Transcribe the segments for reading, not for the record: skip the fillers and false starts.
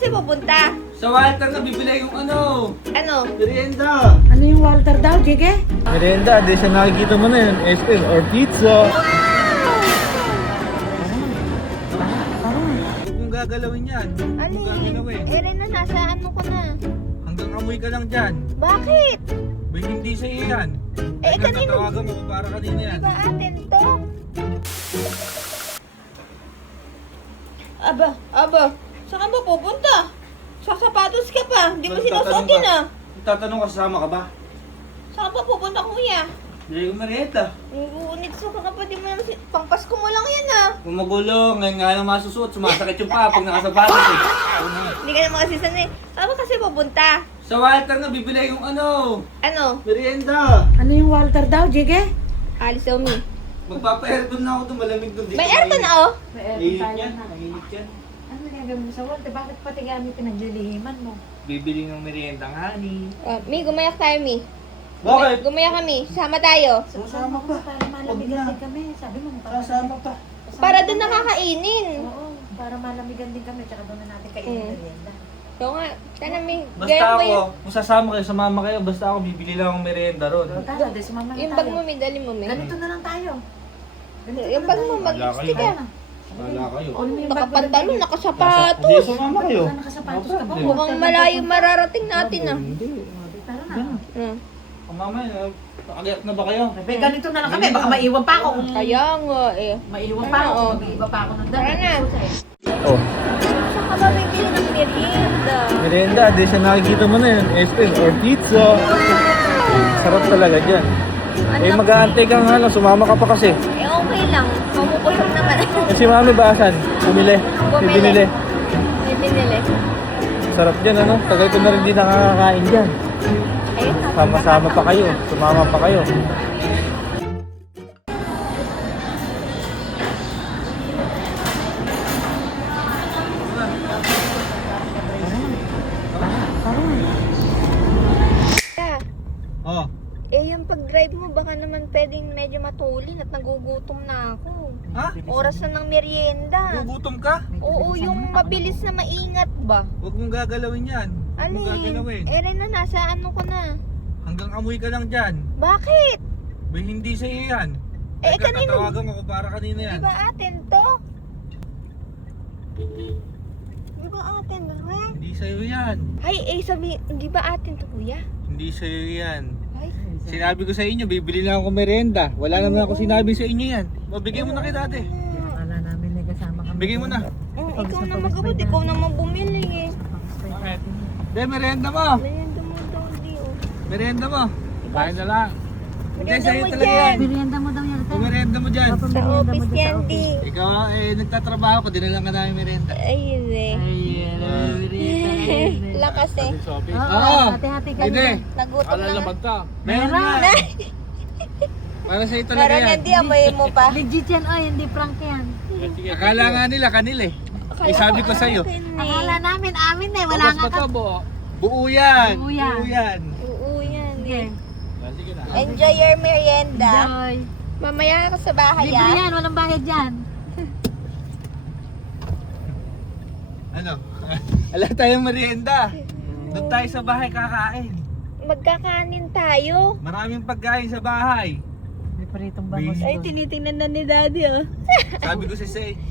kasi pupunta? Sa Walter na bibili yung ano, Ano? merienda. Ano yung Walter daw, Jige? Merienda, di siya nakikita mo na yun, Estel or pizza. Huwag mong gagalawin yan. Huwag mong Alin? gagalawin. Eren na, nasa ano ko na. Hanggang amoy ka lang dyan. Bakit? May hindi sa'yo yan. Eh, kanino? Tatawagan mo para kanina yan. Diba atin to? Aba, saan ka ba pupunta? Sa sapatos ka pa, hindi mo sinusuot yun ah. Tatanong ka, sasama ka ba? Saan ka ba pupunta kuya? Bili ko merienda. Ngunit sa kakapatid mo naman, pangpasko mo lang yan ah. Kung magulo, ngayon nga lang masusuot, sumasakit yung paa pag nakasapatos eh. Hindi ka na makasisan eh. Saan ba kasi pupunta? Sa Walter na bibili yung ano, Ano? merienda. Ano yung Walter daw, Jige? Alis daw mi. Magpapa-aircon na ako doon, malamig doon. May aircon na oh. Mainit yan, mainit yan. Ano gagawin mo sa Walter? Bakit pati gamitin ang dilihiman mo? Bibili ng merienda ng honey. Mi, gumayak tayo mi. Bakit? Gumayak kami, sama tayo. Sasama pa. Para malamigan din kami. Sabi mo, Sasama pa. Para doon nakakainin. Oo, para malamigan din kami. Tsaka doon na natin kainin Mm. merienda. Oo nga, sana mi. Basta ako, kung sasama kayo, sumama kayo, basta ako bibili lang ng merienda ron. Tara, di sumama na Yung tayo. bag mo mi, dali mo mi. Ganito na lang tayo. Ganito Yung na bag tayo. mo, mag-lipstick ka. Wala kayo. Ano yung bag mo? Nakapantalo, Hindi, nakasapatos. sumama kayo. Wala nakasapatos ka ba? Mukhang malayo mararating natin ah. Hindi. Tara na. Mama, nakagayat na ba kayo? Be, ganito na lang kami. Baka maiwan pa ako. Kaya nga eh. Maiwan pa ako. Oo. Mag-iiba pa ako ng Tara na. Oh, Saan ka ba bibili ng merienda? merienda, di siya nakikita mo na yun, Estel or pizza. Sarap talaga dyan. Eh, mag-aantay ka nga lang, sumama ka pa kasi. Eh okay lang, mamupusok naman. Eh, si mami ba asan? Bumili. May binili. May binili. Sarap dyan, ano? Tagal ko na rin di nakakakain dyan. Ayun na. Sama-sama pa kayo, sumama pa kayo. Kaya, Oh, yung pag-drive mo, baka naman pwedeng medyo matulin at nagugutom na ako. ha? Oras na ng merienda. Gugutom ka? Oo, yung mabilis na maingat ba? Huwag mong gagalawin yan. Huwag mong gagalawin. Eren na, nasa ano ko na. Hanggang amoy ka lang dyan. Bakit? May hindi sa'yo yan. Eh, kanino? Tatawagan mo ko para kanina yan. Diba atin to? Diba atin to, ha? Hindi sa'yo yan. Ay, sabi, di ba atin to, kuya? Hindi sa'yo yan. Ay, Sinabi ko sa inyo, bibili lang ako merienda. Wala naman ako sinabi sa inyo yan. Mabigay mo na kay dati. Akala namin may kasama kami. Bigay mo na. ikaw na magabot, ikaw naman bumili eh. Bakit? De, merienda mo. Merienda mo daw, di oh. Merienda mo. Bahay na lang. Hindi, Merienda sa'yo mo talaga dyan. yan. Merienda mo daw yan. Yung merienda mo dyan. Sa office yan, di. Ikaw, nagtatrabaho ko. Dinalang ka namin merienda. Ayun eh. Merienda. Lakas eh. Oo. Hati-hati ka. Hindi. Nagutom na nga. ka. Meron yan. Para sa'yo talaga Meron yan. yan, di. Amoy mo pa. Legit yan, oy. Hindi prank yan. Akala nga nila, kanila eh. Eh, sabi ko sa'yo. Akala namin, amin eh. Wala nga ka. Buo yan. Buo yan. Buo yan. Oo yan. Sige. Sige na. Enjoy your merienda. Joy. Mamaya ka sa bahay Libre ah. yan. Walang bayad yan. Ano? Ala tayong merienda. Doon tayo sa bahay kakain. Magkakanin tayo. Maraming pagkain sa bahay. May paritong bangos Ay, doon. tinitingnan na ni daddy oh.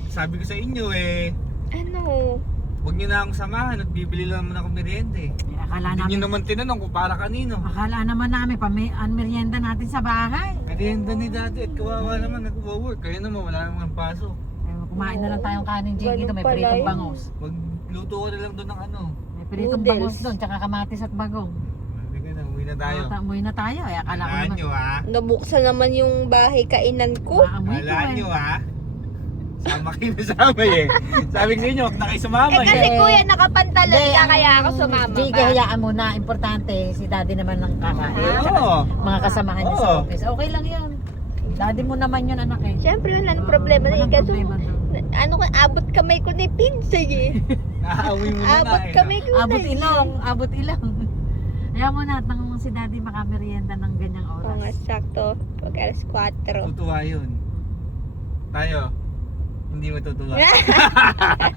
Sabi ko sa inyo eh, Ano? huwag niyo na akong samahan at bibili lang naman ako merienda eh. Akala Hindi niyo namin. naman tinanong kung para kanino. Akala naman namin, merienda natin sa bahay. Merienda ni dati at kawawa naman nag-work. Kayo naman wala namang pasok. Ay, kumain na lang tayong kanin, Jiggy. Ito may Ganun pala paritong yun. bangos. Magluto ko na lang doon ng ano. May paritong Noodles. bangos doon, tsaka kamatis at bagong. Hindi ka na, uwi na tayo. Umuwi na tayo. Ay, akala ko Alaan naman. nyo ha. Nabuksan naman yung bahay kainan ko. Maamoy ko Alaan eh. nyo ha. Sama kayo na sama eh. Sabi ko sa inyo, huwag na kayo sumama Eh kasi eh. kuya nakapantalon ka kaya ako sumama Jiggy, pa. hayaan mo na. Importante, si daddy naman ng kakain. Tsaka Oo. mga kasamahan niya sa Oo. office. Okay lang yun. Daddy mo naman yun, anak eh. Siyempre wala nang problema na Walang ikaso. problema doon. Ano ka, abot kamay ko ni Pinsay eh. Naaawi mo na nga Abot eh. kamay ko Abot na eh. ilong, abot ilong. Hayaan mo na, nang si daddy makamerienda ng ganyang Oo nga, oras. sakto. Pag alas 4. Tutuwa yun. Tayo, hindi matutuwa.